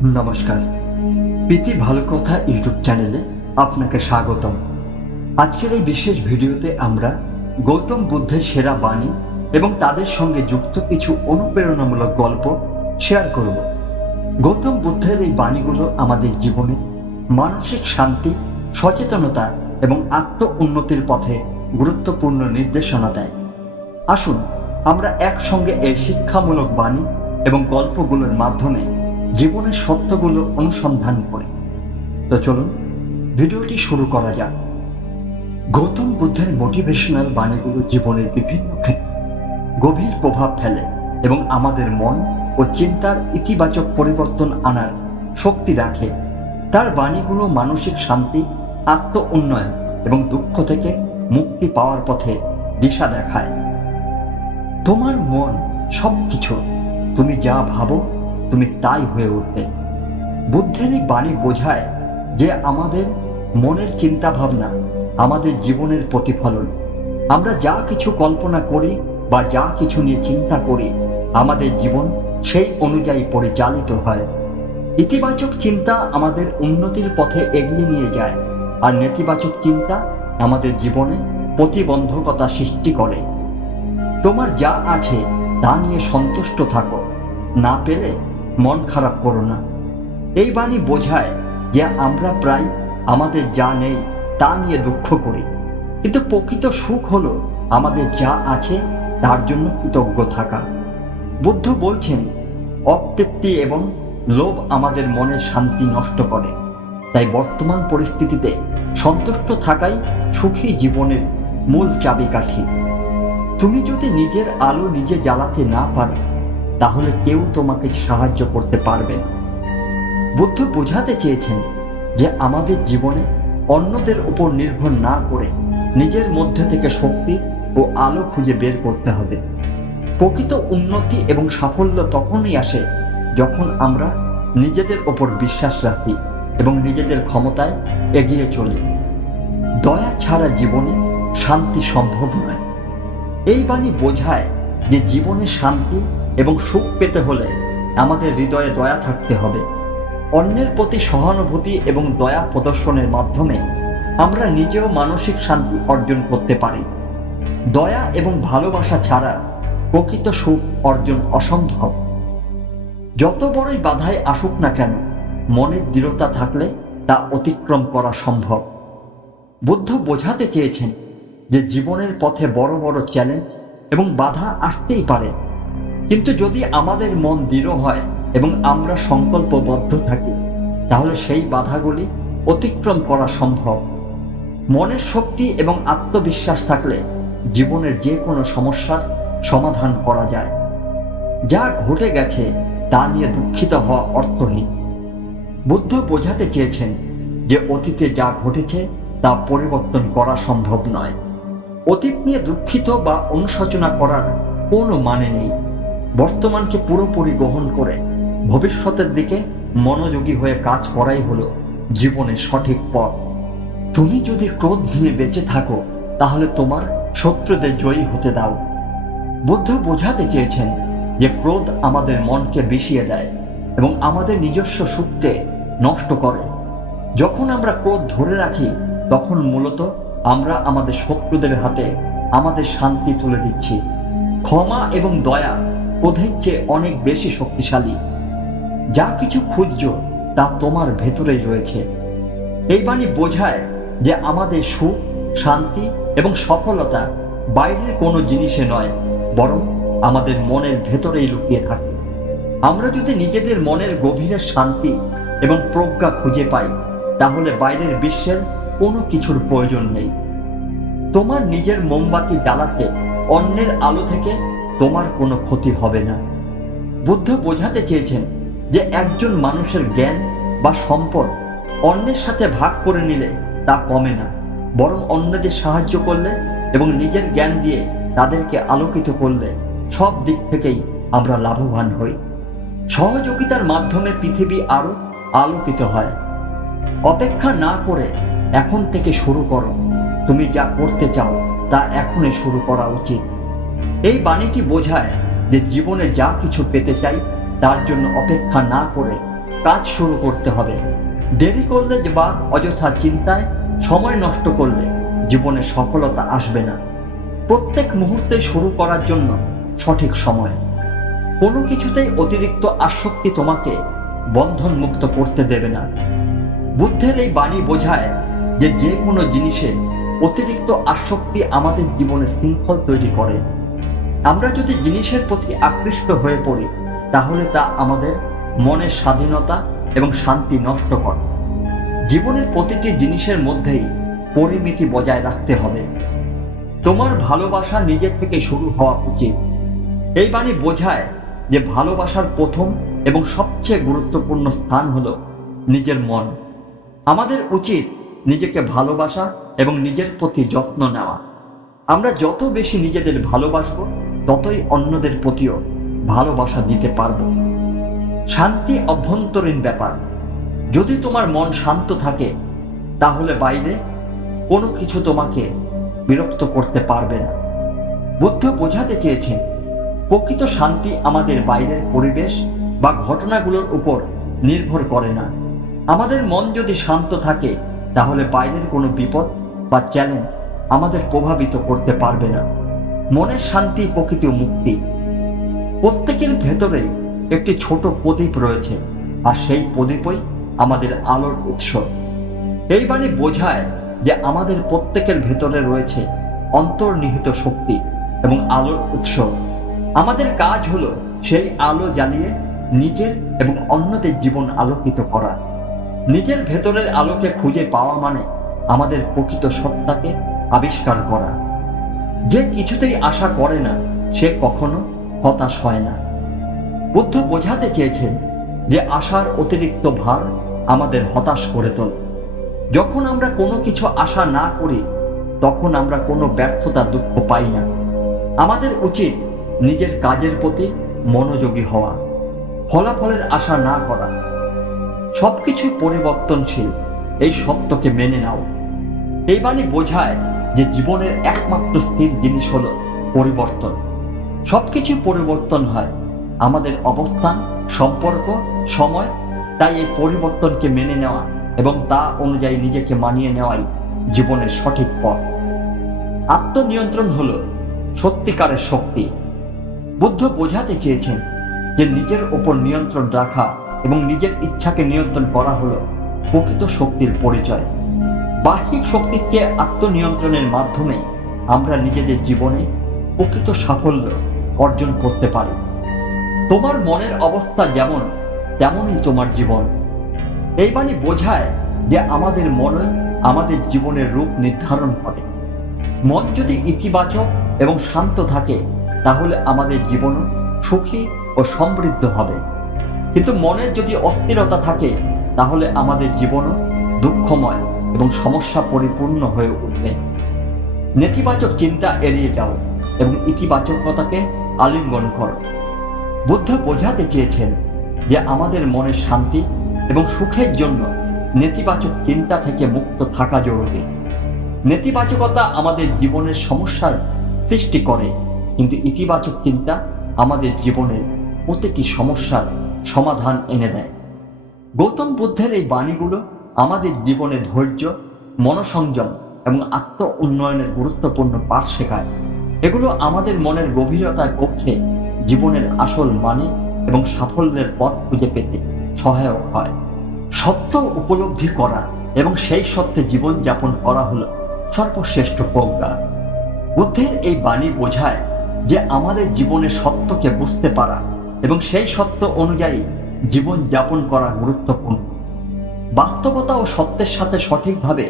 নমস্কার, প্রীতি ভালো কথা ইউটিউব চ্যানেলে আপনাকে স্বাগতম। আজকের এই বিশেষ ভিডিওতে আমরা গৌতম বুদ্ধের সেরা বাণী এবং তাদের সঙ্গে যুক্ত কিছু অনুপ্রেরণামূলক গল্প শেয়ার করব। গৌতম বুদ্ধের এই বাণীগুলো আমাদের জীবনে মানসিক শান্তি, সচেতনতা এবং আত্ম উন্নতির পথে গুরুত্বপূর্ণ নির্দেশনা দেয়। আসুন আমরা একসঙ্গে এই শিক্ষামূলক বাণী এবং গল্পগুলোর মাধ্যমে জীবনের সত্যগুলো অনুসন্ধান করি। তো চলুন ভিডিওটি শুরু করা যাক। গৌতম বুদ্ধের মোটিভেশনাল বাণীগুলো জীবনের বিভিন্ন ক্ষেত্রে গভীর প্রভাব ফেলে এবং আমাদের মন ও চিন্তার ইতিবাচক পরিবর্তন আনার শক্তি রাখে। তার বাণীগুলো মানসিক শান্তি, আত্ম উন্নয়ন এবং দুঃখ থেকে মুক্তি পাওয়ার পথে দিশা দেখায়। তোমার মন সবকিছু, তুমি যা ভাবো তুমি তাই হয়ে উঠবে। বুদ্ধের এই বাণী বোঝায় যে আমাদের মনের চিন্তা ভাবনা আমাদের জীবনের প্রতিফলন। আমরা যা কিছু কল্পনা করি বা যা কিছু নিয়ে চিন্তা করি, আমাদের জীবন সেই অনুযায়ী পরিচালিত হয়। ইতিবাচক চিন্তা আমাদের উন্নতির পথে এগিয়ে নিয়ে যায়, আর নেতিবাচক চিন্তা আমাদের জীবনে প্রতিবন্ধকতা সৃষ্টি করে। তোমার যা আছে তা নিয়ে সন্তুষ্ট থাকো, না পেলে মন খারাপ করো না। এই বাণী বোঝায় যে আমরা প্রায় আমাদের যা নেই তা নিয়ে দুঃখ করি, কিন্তু প্রকৃত সুখ হলো আমাদের যা আছে তার জন্য কৃতজ্ঞ থাকা। বুদ্ধ বলছেন, অতৃপ্তি এবং লোভ আমাদের মনের শান্তি নষ্ট করে। তাই বর্তমান পরিস্থিতিতে সন্তুষ্ট থাকাই সুখী জীবনের মূল চাবিকাঠি। তুমি যদি নিজের আলো নিজে জ্বালাতে না পারো, তাহলে কেউ তোমাকে সাহায্য করতে পারবে না। বুদ্ধ বোঝাতে চেয়েছেন যে আমাদের জীবনে অন্যদের উপর নির্ভর না করে নিজের মধ্যে থেকে শক্তি ও আলো খুঁজে বের করতে হবে। প্রকৃত উন্নতি এবং সাফল্য তখনই আসে যখন আমরা নিজেদের ওপর বিশ্বাস রাখি এবং নিজেদের ক্ষমতায় এগিয়ে চলি। দয়া ছাড়া জীবনে শান্তি সম্ভব নয়। এই বাণী বোঝায় যে জীবনে শান্তি এবং সুখ পেতে হলে আমাদের হৃদয়ে দয়া থাকতে হবে। অন্যের প্রতি সহানুভূতি এবং দয়া প্রদর্শনের মাধ্যমে আমরা নিজেও মানসিক শান্তি অর্জন করতে পারি। দয়া এবং ভালোবাসা ছাড়া প্রকৃত সুখ অর্জন অসম্ভব। যত বড়ই বাধায় আসুক না কেন, মনের দৃঢ়তা থাকলে তা অতিক্রম করা সম্ভব। বুদ্ধ বোঝাতে চেয়েছেন যে জীবনের পথে বড় বড় চ্যালেঞ্জ এবং বাধা আসতেই পারে, কিন্তু যদি আমাদের মন দৃঢ় হয় এবং আমরা সংকল্পবদ্ধ থাকি, তাহলে সেই বাধাগুলি অতিক্রম করা সম্ভব। মনের শক্তি এবং আত্মবিশ্বাস থাকলে জীবনের যে কোনো সমস্যার সমাধান করা যায়। যা ঘটে গেছে তা নিয়ে দুঃখিত হওয়া অর্থহীন। বুদ্ধ বোঝাতে চেয়েছেন যে অতীতে যা ঘটেছে তা পরিবর্তন করা সম্ভব নয়। অতীত নিয়ে দুঃখিত বা অনুশোচনা করার কোনো মানে নেই। বর্তমানকে পুরোপুরি গ্রহণ করে ভবিষ্যতের দিকে মনোযোগী হয়ে কাজ করাই হলো জীবনের সঠিক পথ। তুমি যদি ক্রোধ নিয়ে বেঁচে থাকো, তাহলে তোমার শত্রুদের জয়ী হতে দাও। বুদ্ধ বোঝাতে চেয়েছেন যে ক্রোধ আমাদের মনকে বিষিয়ে দেয় এবং আমাদের নিজস্ব সুখকে নষ্ট করে। যখন আমরা ক্রোধ ধরে রাখি, তখন মূলত আমরা আমাদের শত্রুদের হাতে আমাদের শান্তি তুলে দিচ্ছি। ক্ষমা এবং দয়া ক্রোধের চেয়ে অনেক বেশি শক্তিশালী। যা কিছু খুঁজছো তা তোমার ভেতরেই রয়েছে। এই বাণী বোঝায় যে আমাদের সুখ, শান্তি এবং সফলতা বাইরের কোনো জিনিসে নয়, বরং আমাদের মনের ভেতরেই লুকিয়ে থাকে। আমরা যদি নিজেদের মনের গভীরে শান্তি এবং প্রজ্ঞা খুঁজে পাই, তাহলে বাইরের বিশ্বের কোনো কিছুর প্রয়োজন নেই। তোমার নিজের মোমবাতি জ্বালাতে অন্যের আলো থেকে তোমার কোনো ক্ষতি হবে না। বুদ্ধ বোঝাতে চেয়েছেন যে একজন মানুষের জ্ঞান বা সম্পদ অন্যের সাথে ভাগ করে নিলে তা কমে না, বরং অন্যদের সাহায্য করলে এবং নিজের জ্ঞান দিয়ে তাদেরকে আলোকিত করলে সব দিক থেকেই আমরা লাভবান হই। সহযোগিতার মাধ্যমে পৃথিবী আরো আলোকিত হয়। অপেক্ষা না করে এখন থেকে শুরু করো। তুমি যা করতে চাও তা এখনই শুরু করা উচিত। এই বাণীটি বোঝায় যে জীবনে যা কিছু পেতে চাই তার জন্য অপেক্ষা না করে কাজ শুরু করতে হবে। দেরি করলে বা অযথা চিন্তায় সময় নষ্ট করলে জীবনে সফলতা আসবে না। প্রত্যেক মুহূর্তে শুরু করার জন্য সঠিক সময়। কোনো কিছুতেই অতিরিক্ত আসক্তি তোমাকে বন্ধন মুক্ত করতে দেবে না। বুদ্ধের এই বাণী বোঝায় যে যে কোনো জিনিসে অতিরিক্ত আসক্তি আমাদের জীবনে শৃঙ্খল তৈরি করে। আমরা যদি জিনিসের প্রতি আকৃষ্ট হয়ে পড়ি তাহলে তা আমাদের মনের স্বাধীনতা এবং শান্তি নষ্ট করে। জীবনের প্রতিটি জিনিসের মধ্যেই পরিমিতি বজায় রাখতে হবে। তোমার ভালোবাসা নিজে থেকে শুরু হওয়া উচিত। এই বাণী বোঝায় যে ভালোবাসার প্রথম এবং সবচেয়ে গুরুত্বপূর্ণ স্থান হলো নিজের মন। আমাদের উচিত নিজেকে ভালোবাসা এবং নিজের প্রতি যত্ন নেওয়া। আমরা যত বেশি নিজেদের ভালোবাসবো ততই অন্যদের প্রতিও ভালোবাসা দিতে পারবো। শান্তি অভ্যন্তরীণ ব্যাপার। যদি তোমার মন শান্ত থাকে তাহলে বাইরে কোনো কিছু তোমাকে বিরক্ত করতে পারবে না। বুদ্ধ বোঝাতে চেয়েছেন প্রকৃত শান্তি আমাদের বাইরের পরিবেশ বা ঘটনাগুলোর উপর নির্ভর করে না। আমাদের মন যদি শান্ত থাকে তাহলে বাইরের কোনো বিপদ বা চ্যালেঞ্জ আমাদের প্রভাবিত করতে পারবে না। মনের শান্তি প্রকৃত মুক্তি। প্রত্যেকের ভেতরেই একটি ছোট প্রদীপ রয়েছে, আর সেই প্রদীপই আমাদের আলোর উৎস। এই বাণী বোঝায় যে আমাদের প্রত্যেকের ভেতরে রয়েছে অন্তর্নিহিত শক্তি এবং আলোর উৎস। আমাদের কাজ হলো সেই আলো জ্বালিয়ে নিজের এবং অন্যদের জীবন আলোকিত করা। নিজের ভেতরের আলোকে খুঁজে পাওয়া মানে আমাদের প্রকৃত সত্তাকে আবিষ্কার করা। যে কিছুতেই আশা করে না সে কখনো হতাশ হয় না। বুদ্ধ বোঝাতে চেয়েছেন যে আশার অতিরিক্ত ভার আমাদের হতাশ করে তোলে। যখন আমরা কোনো কিছু আশা না করি তখন আমরা কোনো ব্যর্থতা দুঃখ পাই না। আমাদের উচিত নিজের কাজের প্রতি মনোযোগী হওয়া, ফলাফলের আশা না করা। সবকিছুই পরিবর্তনশীল, এই সত্যকে মেনে নাও। এই বাণী বোঝায় যে জীবনের একমাত্র স্থির জিনিস হলো পরিবর্তন। সবকিছু পরিবর্তন হয়, আমাদের অবস্থান, সম্পর্ক, সময়। তাই এই পরিবর্তনকে মেনে নেওয়া এবং তা অনুযায়ী নিজেকে মানিয়ে নেওয়াই জীবনের সঠিক পথ। আত্মনিয়ন্ত্রণ হলো সত্যিকারের শক্তি। বুদ্ধ বোঝাতে চেয়েছেন যে নিজের ওপর নিয়ন্ত্রণ রাখা এবং নিজের ইচ্ছাকে নিয়ন্ত্রণ করা হলো প্রকৃত শক্তির পরিচয়। বাহ্যিক শক্তির চেয়ে আত্মনিয়ন্ত্রণের মাধ্যমে আমরা নিজেদের জীবনে প্রকৃত সাফল্য অর্জন করতে পারি। তোমার মনের অবস্থা যেমন তেমনই তোমার জীবন। এই বাণী বোঝায় যে আমাদের মনই আমাদের জীবনের রূপ নির্ধারণ করে। মন যদি ইতিবাচক এবং শান্ত থাকে তাহলে আমাদের জীবনও সুখী ও সমৃদ্ধ হবে। কিন্তু মনের যদি অস্থিরতা থাকে তাহলে আমাদের জীবনও দুঃখময় এবং সমস্যা পরিপূর্ণ হয়ে উঠবে। নেতিবাচক চিন্তা এড়িয়ে যাও এবং ইতিবাচকতাকে আলিঙ্গন করো। বুদ্ধ বোঝাতে চেয়েছেন যে আমাদের মনের শান্তি এবং সুখের জন্য নেতিবাচক চিন্তা থেকে মুক্ত থাকা জরুরি। নেতিবাচকতা আমাদের জীবনের সমস্যার সৃষ্টি করে, কিন্তু ইতিবাচক চিন্তা আমাদের জীবনের প্রতিটি সমস্যার সমাধান এনে দেয়। গৌতম বুদ্ধের এই বাণীগুলো আমাদের জীবনে ধৈর্য, মনোসংযম এবং আত্ম উন্নয়নের গুরুত্বপূর্ণ পাঠ শেখায়। এগুলো আমাদের মনের গভীরতায় পৌঁছে জীবনের আসল মানে এবং সাফল্যের পথ খুঁজে পেতে সহায়ক হয়। সত্য উপলব্ধি করা এবং সেই সত্যে জীবনযাপন করা হলো সর্বশ্রেষ্ঠ প্রজ্ঞা। বুদ্ধের এই বাণী বোঝায় যে আমাদের জীবনের সত্যকে বুঝতে পারা এবং সেই সত্য অনুযায়ী জীবন যাপন করা গুরুত্বপূর্ণ। বাস্তবতা ও সত্যের সাথে সঠিকভাবে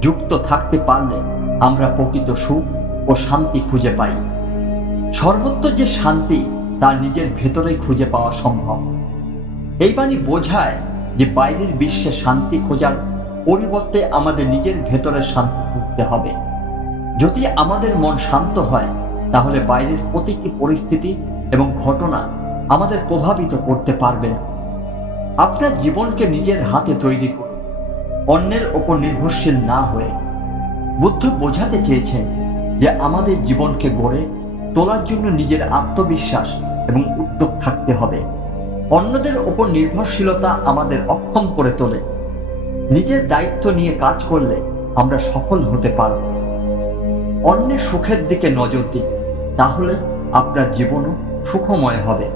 যুক্ত থাকতে পারলে আমরা প্রকৃত সুখ ও শান্তি খুঁজে পাই। সর্বত্র যে শান্তি তা নিজের ভেতরেই খুঁজে পাওয়া সম্ভব। এই বাণী বোঝায় যে বাইরের বিশ্বে শান্তি খোঁজার পরিবর্তে আমাদের নিজের ভেতরের শান্তি খুঁজতে হবে। যদি আমাদের মন শান্ত হয় তাহলে বাইরের প্রতিটি পরিস্থিতি এবং ঘটনা আমাদের প্রভাবিত করতে পারবে না। আপনার জীবনকে নিজের হাতে তৈরি করুন, অন্যের ওপর নির্ভরশীল না হয়ে। বুদ্ধ বোঝাতে চেয়েছেন যে আমাদের জীবনকে গড়ে তোলার জন্য নিজের আত্মবিশ্বাস এবং উদ্যোগ থাকতে হবে। অন্যদের ওপর নির্ভরশীলতা আমাদের অক্ষম করে তোলে। নিজের দায়িত্ব নিয়ে কাজ করলে আমরা সফল হতে পারব। অন্যের সুখের দিকে নজর দিন, তাহলে আপনার জীবনও সুখময় হবে।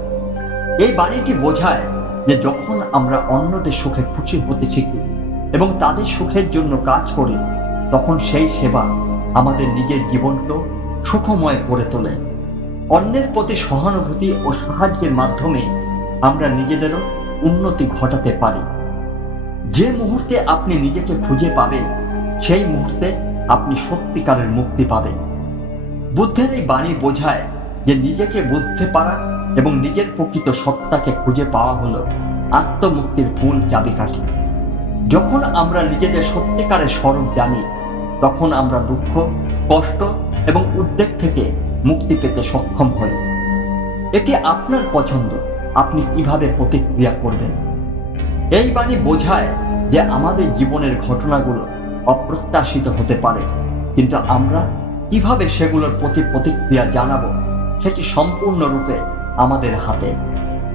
এই বাণীটি বোঝায় যে যখন আমরা অন্যদের সুখে খুশি হতে শিখি এবং তাদের সুখের জন্য কাজ করি, তখন সেই সেবা আমাদের নিজের জীবনকেও সুখময় করে তোলে। অন্যের প্রতি সহানুভূতি ও সাহায্যের মাধ্যমে আমরা নিজেদেরও উন্নতি ঘটাতে পারি। যে মুহূর্তে আপনি নিজেকে খুঁজে পাবেন, সেই মুহূর্তে আপনি সত্যিকারের মুক্তি পাবেন। বুদ্ধের এই বাণী বোঝায় যে নিজেকে বুঝতে পারা এবং নিজের প্রকৃত সত্তাকে খুঁজে পাওয়া হলো আত্মমুক্তির মূল চাবিকাঠি। যখন আমরা নিজেদের সত্যিকারের স্বরূপ জানি, তখন আমরা দুঃখ, কষ্ট এবং উদ্বেগ থেকে মুক্তি পেতে সক্ষম হই। এটি আপনার পছন্দ, আপনি কিভাবে প্রতিক্রিয়া করবেন। এই বাণী বোঝায় যে আমাদের জীবনের ঘটনাগুলো অপ্রত্যাশিত হতে পারে, কিন্তু আমরা কিভাবে সেগুলোর প্রতি প্রতিক্রিয়া জানাবো সেটি সম্পূর্ণরূপে আমাদের হাতে।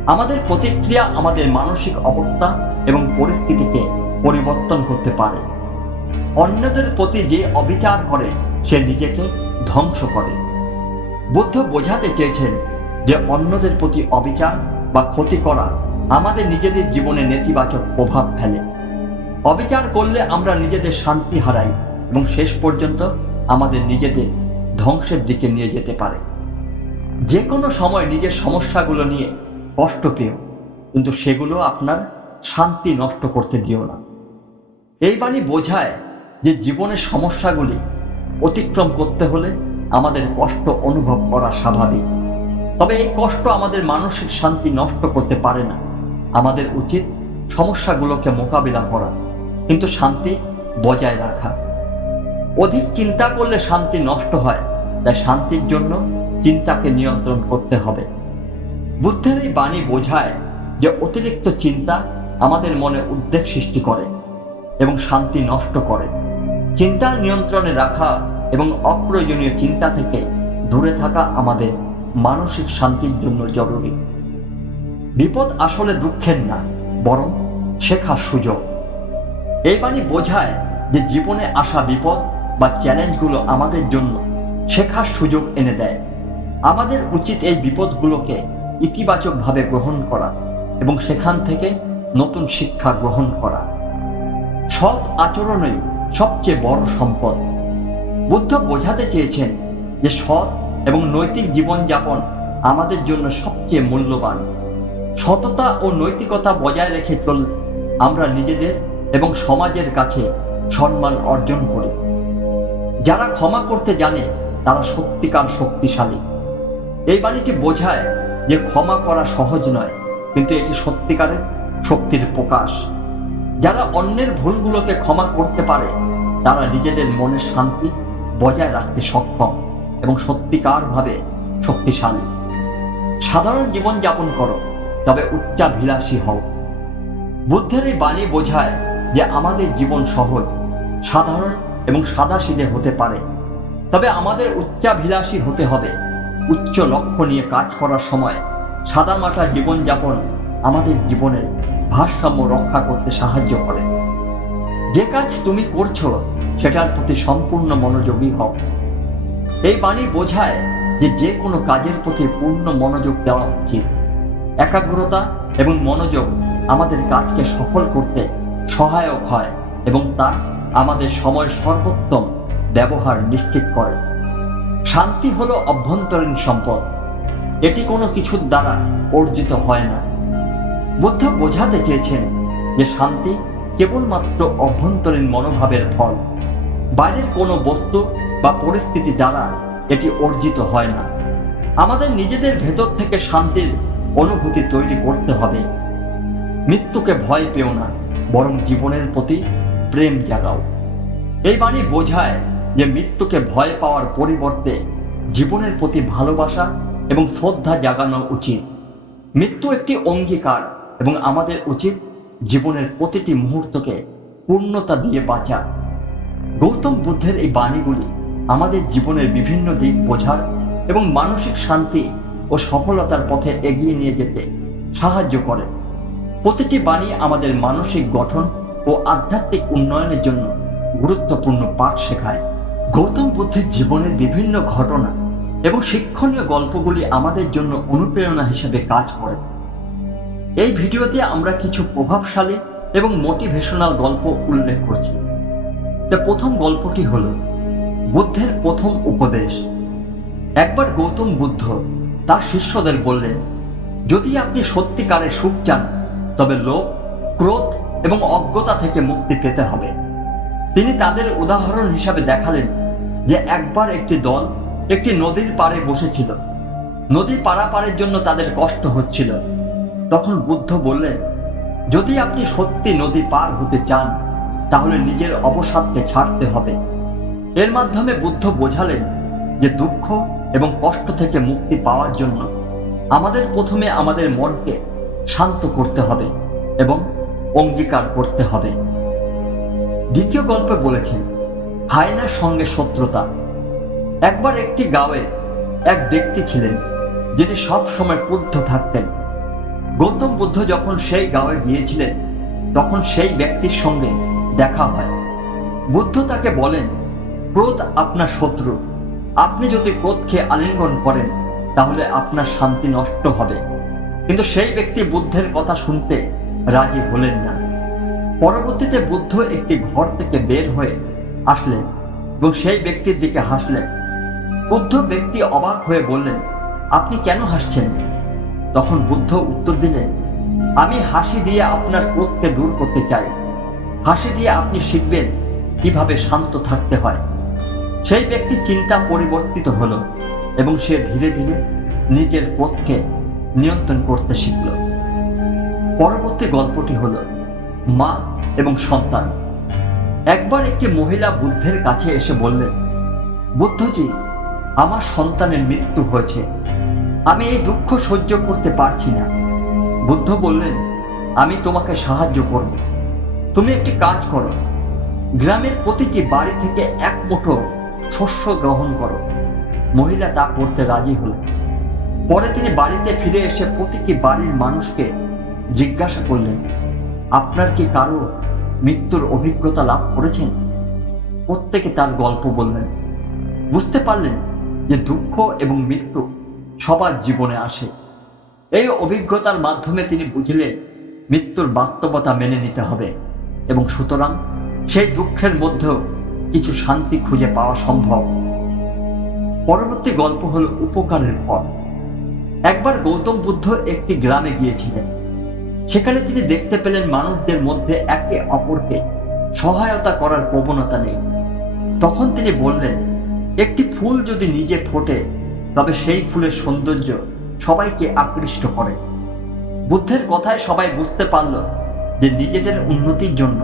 আমাদের প্রতিক্রিয়া আমাদের মানসিক অবস্থা এবং পরিস্থিতিকে পরিবর্তন করতে পারে। অন্যদের প্রতি যে অবিচার করে সে নিজেকে ধ্বংস করে। বুদ্ধ বোঝাতে চেয়েছেন যে অন্যদের প্রতি অবিচার বা ক্ষতি করা আমাদের নিজেদের জীবনে নেতিবাচক প্রভাব ফেলে। অবিচার করলে আমরা নিজেদের শান্তি হারাই এবং শেষ পর্যন্ত আমাদের নিজেদের ধ্বংসের দিকে নিয়ে যেতে পারে। যে কোনো সময় নিজের সমস্যাগুলো নিয়ে কষ্ট পেও, কিন্তু সেগুলো আপনার শান্তি নষ্ট করতে দিও না। এই বাণী বোঝায় যে জীবনের সমস্যাগুলি অতিক্রম করতে হলে আমাদের কষ্ট অনুভব করা স্বাভাবিক, তবে এই কষ্ট আমাদের মানসিক শান্তি নষ্ট করতে পারে না। আমাদের উচিত সমস্যাগুলোকে মোকাবিলা করা, কিন্তু শান্তি বজায় রাখা। অধিক চিন্তা করলে শান্তি নষ্ট হয়, তাই শান্তির জন্য চিন্তাকে নিয়ন্ত্রণ করতে হবে। বুদ্ধের এই বাণী বোঝায় যে অতিরিক্ত চিন্তা আমাদের মনে উদ্বেগ সৃষ্টি করে এবং শান্তি নষ্ট করে। চিন্তা নিয়ন্ত্রণে রাখা এবং অপ্রয়োজনীয় চিন্তা থেকে দূরে থাকা আমাদের মানসিক শান্তির জন্য জরুরি। বিপদ আসলে দুঃখের না, বরং শেখার সুযোগ। এই বাণী বোঝায় যে জীবনে আসা বিপদ বা চ্যালেঞ্জগুলো আমাদের জন্য শেখার সুযোগ এনে দেয়। আমাদের উচিত এই বিপদগুলোকে ইতিবাচকভাবে গ্রহণ করা এবং সেখান থেকে নতুন শিক্ষা গ্রহণ করা। সৎ আচরণই সবচেয়ে বড় সম্পদ। বুদ্ধ বোঝাতে চেয়েছেন যে সৎ এবং নৈতিক জীবনযাপন আমাদের জন্য সবচেয়ে মূল্যবান। সততা ও নৈতিকতা বজায় রেখে চললে আমরা নিজেদের এবং সমাজের কাছে সম্মান অর্জন করি। যারা ক্ষমা করতে জানে তারা সত্যিকার শক্তিশালী। এই বাণীটি বোঝায় যে ক্ষমা করা সহজ নয়, কিন্তু এটি সত্যিকারের শক্তির প্রকাশ। যারা অন্যের ভুলগুলোকে ক্ষমা করতে পারে তারা নিজেদের মনের শান্তি বজায় রাখতে সক্ষম এবং সত্যিকারভাবে শক্তিশালী। সাধারণ জীবনযাপন করো, তবে উচ্চাভিলাষী হও। বুদ্ধের এই বাণী বোঝায় যে আমাদের জীবন সহজ, সাধারণ এবং সাদাসিধে হতে পারে, তবে আমাদের উচ্চাভিলাষী হতে হবে। উচ্চ লক্ষ্য নিয়ে কাজ করার সময় সাদামাটা জীবনযাপন আমাদের জীবনের ভারসাম্য রক্ষা করতে সাহায্য করে। যে কাজ তুমি করছো সেটার প্রতি সম্পূর্ণ মনোযোগী হও। এই বাণী বোঝায় যে কোনো কাজের প্রতি পূর্ণ মনোযোগ দেওয়া উচিত। একাগ্রতা এবং মনোযোগ আমাদের কাজকে সফল করতে সহায়ক হয় এবং তা আমাদের সময়ের সর্বোত্তম ব্যবহার নিশ্চিত করে। শান্তি হলো অভ্যন্তরীণ সম্পদ, এটি কোনো কিছুর দ্বারা অর্জিত হয় না। বুদ্ধ বোঝাতে চেয়েছেন যে শান্তি কেবলমাত্র অভ্যন্তরীণ মনোভাবের ফল। বাইরের কোনো বস্তু বা পরিস্থিতি দ্বারা এটি অর্জিত হয় না। আমাদের নিজেদের ভেতর থেকে শান্তির অনুভূতি তৈরি করতে হবে। মৃত্যুকে ভয় পেও না, বরং জীবনের প্রতি প্রেম জাগাও। এই বাণী বোঝায় যে মৃত্যুকে ভয় পাওয়ার পরিবর্তে জীবনের প্রতি ভালোবাসা এবং শ্রদ্ধা জাগানো উচিত। মৃত্যু একটি অঙ্গীকার এবং আমাদের উচিত জীবনের প্রতিটি মুহূর্তকে পূর্ণতা দিয়ে বাঁচা। গৌতম বুদ্ধের এই বাণীগুলি আমাদের জীবনের বিভিন্ন দিক বোঝার এবং মানসিক শান্তি ও সফলতার পথে এগিয়ে নিয়ে যেতে সাহায্য করে। প্রতিটি বাণী আমাদের মানসিক গঠন ও আধ্যাত্মিক উন্নয়নের জন্য গুরুত্বপূর্ণ পাঠ শেখায়। গৌতম বুদ্ধের জীবনের বিভিন্ন ঘটনা এবং শিক্ষণীয় গল্পগুলি আমাদের জন্য অনুপ্রেরণা হিসেবে কাজ করে। এই ভিডিওতে আমরা কিছু প্রভাবশালী এবং মোটিভেশনাল গল্প উল্লেখ করছি। প্রথম গল্পটি হল বুদ্ধের প্রথম উপদেশ। একবার গৌতম বুদ্ধ তার শিষ্যদের বললেন, যদি আপনি সত্যিকারের সুখ চান তবে লোভ, ক্রোধ এবং অজ্ঞতা থেকে মুক্তি পেতে হবে। তিনি তাদের উদাহরণ হিসাবে দেখালেন যে একবার একটি দল একটি নদীর পাড়ে বসেছিল। নদী পারাপারের জন্য তাদের কষ্ট হচ্ছিল। তখন বুদ্ধ বললেন, যদি আপনি সত্যি নদী পার হতে চান তাহলে নিজের অবসাদকে ছাড়তে হবে। এর মাধ্যমে বুদ্ধ বোঝালেন যে দুঃখ এবং কষ্ট থেকে মুক্তি পাওয়ার জন্য আমাদের প্রথমে আমাদের মনকে শান্ত করতে হবে এবং অঙ্গীকার করতে হবে। দ্বিতীয় গল্পে বলেছেন হায়নার সঙ্গে শত্রুতা। একবার একটি গাঁয়ে এক ব্যক্তি ছিলেন যিনি সব সময় ক্রুদ্ধ থাকতেন। গৌতম বুদ্ধ যখন সেই গাঁয়ে গিয়েছিলেন তখন সেই ব্যক্তির সঙ্গে দেখা হয়। বুদ্ধ তাকে বলেন, ক্রোধ আপনার শত্রু। আপনি যদি ক্রোধকে আলিঙ্গন করেন তাহলে আপনার শান্তি নষ্ট হবে। কিন্তু সেই ব্যক্তি বুদ্ধের কথা শুনতে রাজি হলেন না। পরবর্তীতে বুদ্ধ একটি ঘর থেকে বের হয়ে আসলেন এবং সেই ব্যক্তির দিকে হাসলেন। ক্রুদ্ধ ব্যক্তি অবাক হয়ে বললেন, আপনি কেন হাসছেন? তখন বুদ্ধ উত্তর দিলেন, আমি হাসি দিয়ে আপনার ক্রোধকে দূর করতে চাই। হাসি দিয়ে আপনি শিখবেন কিভাবে শান্ত থাকতে হয়। সেই ব্যক্তি চিন্তা পরিবর্তিত হলো এবং সে ধীরে ধীরে নিজের ক্রোধকে নিয়ন্ত্রণ করতে শিখল। পরবর্তী গল্পটি হল মা এবং সন্তান। একবার একটি মহিলা বুদ্ধের কাছে এসে বললেন, বুদ্ধজি, আমার সন্তানের মৃত্যু হয়েছে। আমি এই দুঃখ সহ্য করতে পারছি না। বুদ্ধ বললেন, আমি তোমাকে সাহায্য করব। তুমি একটি কাজ করো, গ্রামের প্রতিটি বাড়ি থেকে এক মুঠো শস্য গ্রহণ করো। মহিলা তা করতে রাজি হলেন। পরে তিনি বাড়িতে ফিরে এসে প্রতিটি বাড়ির মানুষকে জিজ্ঞাসা করলেন, আপনার কি কারো মৃত্যুর অভিজ্ঞতা লাভ করেছেন? প্রত্যেকে তার গল্প বললেন। বুঝতে পারলেন যে দুঃখ এবং মৃত্যু সবার জীবনে আসে। এই অভিজ্ঞতার মাধ্যমে তিনি বুঝলেন মৃত্যুর বাস্তবতা মেনে নিতে হবে এবং সুতরাং সেই দুঃখের মধ্যেও কিছু শান্তি খুঁজে পাওয়া সম্ভব। পরবর্তী গল্প হল উপকারের ফল। একবার গৌতম বুদ্ধ একটি গ্রামে গিয়েছিলেন। সেখানে তিনি দেখতে পেলেন মানুষদের মধ্যে একে অপরকে সহায়তা করার প্রবণতা নেই। তখন তিনি বললেন, একটি ফুল যদি নিজে ফোটে তবে সেই ফুলের সৌন্দর্য সবাইকে আকৃষ্ট করে। বুদ্ধের কথায় সবাই বুঝতে পারল যে নিজেদের উন্নতির জন্য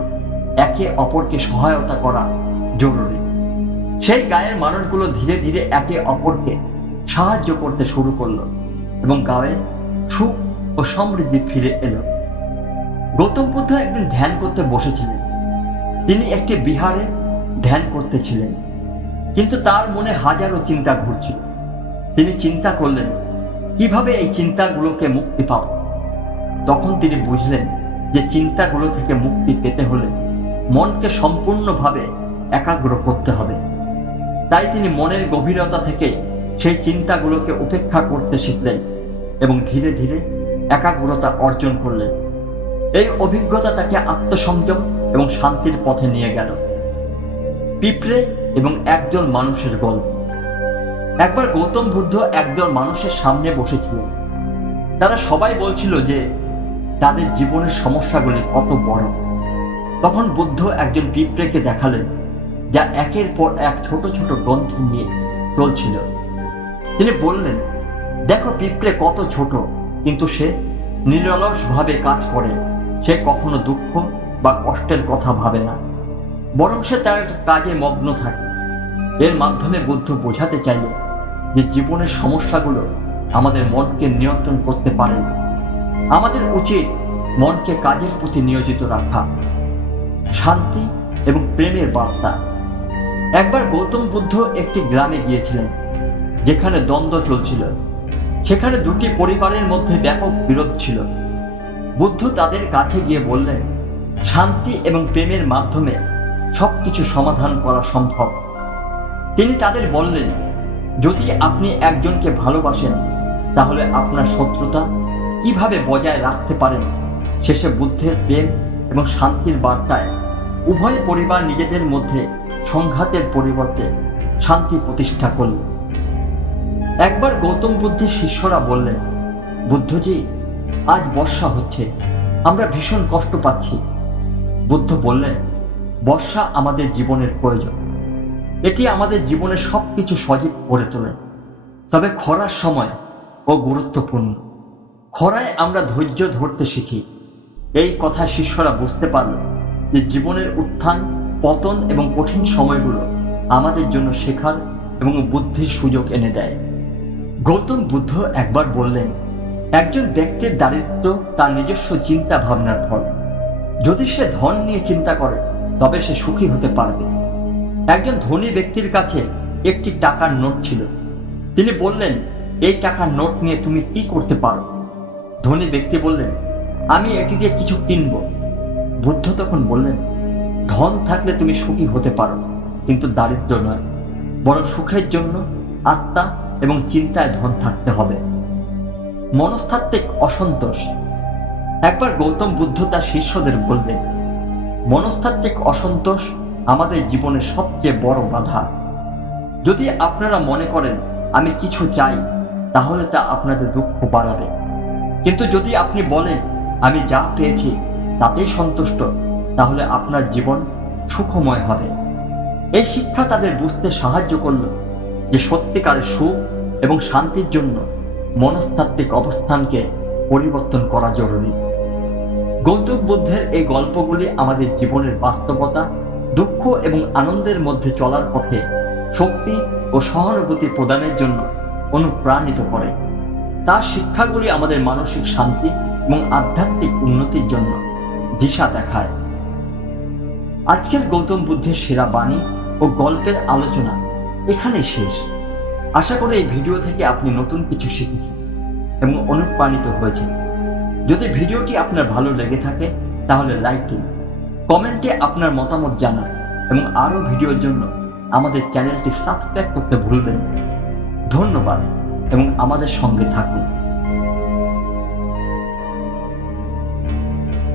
একে অপরকে সহায়তা করা জরুরি। সেই গাঁয়ের মানুষগুলো ধীরে ধীরে একে অপরকে সাহায্য করতে শুরু করলো এবং গাঁয়ে সুখ ও সমৃদ্ধি ফিরে এলো। গৌতম বুদ্ধ একদিন ধ্যান করতে বসেছিলেন। তিনি একটি বিহারে ধ্যান করতেছিলেন, কিন্তু তার মনে হাজারো চিন্তা ঘুরছিল। তিনি চিন্তা করলেন, কিভাবে এই চিন্তাগুলোকে মুক্তি পাব। তখন তিনি বুঝলেন যে চিন্তাগুলো থেকে মুক্তি পেতে হলে মনকে সম্পূর্ণভাবে একাগ্র করতে হবে। তাই তিনি মনের গভীরতা থেকে সেই চিন্তাগুলোকে উপেক্ষা করতে শিখলেন এবং ধীরে ধীরে একাগ্রতা অর্জন করলেন। এই অভিজ্ঞতা তাকে আত্মসংযম এবং শান্তির পথে নিয়ে গেল। পিঁপড়ে এবং একজন মানুষের গল্প। একবার গৌতম বুদ্ধ একদল মানুষের সামনে বসেছিলেন। তারা সবাই বলছিল যে তাদের জীবনের সমস্যাগুলি কত বড়। তখন বুদ্ধ একজন পিঁপড়েকে দেখালেন যা একের পর এক ছোট ছোট গ্রন্থি নিয়ে চলছিল। তিনি বললেন, দেখো পিঁপড়ে কত ছোট, কিন্তু সে নিরলসভাবে কাজ করে। সে কখনো দুঃখ বা কষ্টের কথা ভাবে না, বরং সে তার কাজে মগ্ন থাকে। এর মাধ্যমে বুদ্ধ বোঝাতে চাইলেন যে জীবনের সমস্যাগুলো আমাদের মনকে নিয়ন্ত্রণ করতে পারে না। আমাদের উচিত মনকে কাজের প্রতি নিয়োজিত রাখা। শান্তি এবং প্রেমের বার্তা। একবার গৌতম বুদ্ধ একটি গ্রামে গিয়েছিলেন যেখানে দ্বন্দ্ব চলছিল। সেখানে দুটি পরিবারের মধ্যে ব্যাপক বিরোধ ছিল। বুদ্ধ তাদের কাছে গিয়ে বললেন, শান্তি এবং প্রেমের মাধ্যমে সবকিছু সমাধান করা সম্ভব। তিনি তাদের বললেন, যদি আপনি একজনকে ভালোবাসেন তাহলে আপনার শত্রুতা কিভাবে বজায় রাখতে পারেন। শেষে বুদ্ধের প্রেম এবং শান্তির বার্তায় উভয় পরিবার নিজেদের মধ্যে সংঘাতের পরিবর্তে শান্তি প্রতিষ্ঠা করল। একবার গৌতম বুদ্ধের শিষ্যরা বললেন, বুদ্ধজি, আজ বর্ষা হচ্ছে, আমরা ভীষণ কষ্ট পাচ্ছি। বুদ্ধ বললেন, বর্ষা আমাদের জীবনের প্রয়োজন, এটি আমাদের জীবনের সবকিছু সজীব করে তোলে। তবে খরার সময় ও গুরুত্বপূর্ণ। খরায় আমরা ধৈর্য ধরতে শিখি। এই কথা শিষ্যরা বুঝতে পারল যে জীবনের উত্থান, পতন এবং কঠিন সময়গুলো আমাদের জন্য শেখার এবং বুদ্ধির সুযোগ এনে দেয়। গৌতম বুদ্ধ একবার বললেন, একজন ব্যক্তির দারিদ্র্য তার নিজস্ব চিন্তা ভাবনার ফল। যদি সে ধন নিয়ে চিন্তা করে তবে সে সুখী হতে পারবে। একজন ধনী ব্যক্তির কাছে একটি টাকার নোট ছিল। তিনি বললেন, এই টাকার নোট নিয়ে তুমি কি করতে পারো? ধনী ব্যক্তি বললেন, আমি এটি দিয়ে কিছু কিনব। বুদ্ধ তখন বললেন, ধন থাকলে তুমি সুখী হতে পারো, কিন্তু দারিদ্র নয়, বরং সুখের জন্য আত্মা এবং চিন্তায় ধন থাকতে হবে। মনস্তাত্ত্বিক অসন্তোষ। একবার গৌতম বুদ্ধ তার শিষ্যদের বললেন, মনস্তাত্ত্বিক অসন্তোষ আমাদের জীবনের সবচেয়ে বড় বাধা। যদি আপনারা মনে করেন আমি কিছু চাই, তাহলে তা আপনাদের দুঃখ বাড়াবে। কিন্তু যদি আপনি বলেন আমি যা পেয়েছি তাতেই সন্তুষ্ট, তাহলে আপনার জীবন সুখময় হবে। এই শিক্ষা তাদের বুঝতে সাহায্য করল যে সত্যিকারের সুখ এবং শান্তির জন্য মনস্তাত্ত্বিক অবস্থানকে পরিবর্তন করা জরুরি। গৌতম বুদ্ধের এই গল্পগুলি আমাদের জীবনের বাস্তবতা, দুঃখ এবং আনন্দের মধ্যে চলার পথে শক্তি ও সহানুভূতি প্রদানের জন্য অনুপ্রাণিত করে। তার শিক্ষাগুলি আমাদের মানসিক শান্তি এবং আধ্যাত্মিক উন্নতির জন্য দিশা দেখায়। আজকের গৌতম বুদ্ধের সেরা বাণী ও গল্পের আলোচনা এখানেই শেষ। আশা করি এই ভিডিও থেকে আপনি নতুন কিছু শিখেছেন এবং অনুপ্রাণিত হয়েছেন। যদি ভিডিওটি আপনার ভালো লেগে থাকে তাহলে লাইক দিন, কমেন্টে আপনার মতামত জানান এবং আরও ভিডিওর জন্য আমাদের চ্যানেলটি সাবস্ক্রাইব করতে ভুলবেন না। ধন্যবাদ এবং আমাদের সঙ্গে থাকুন।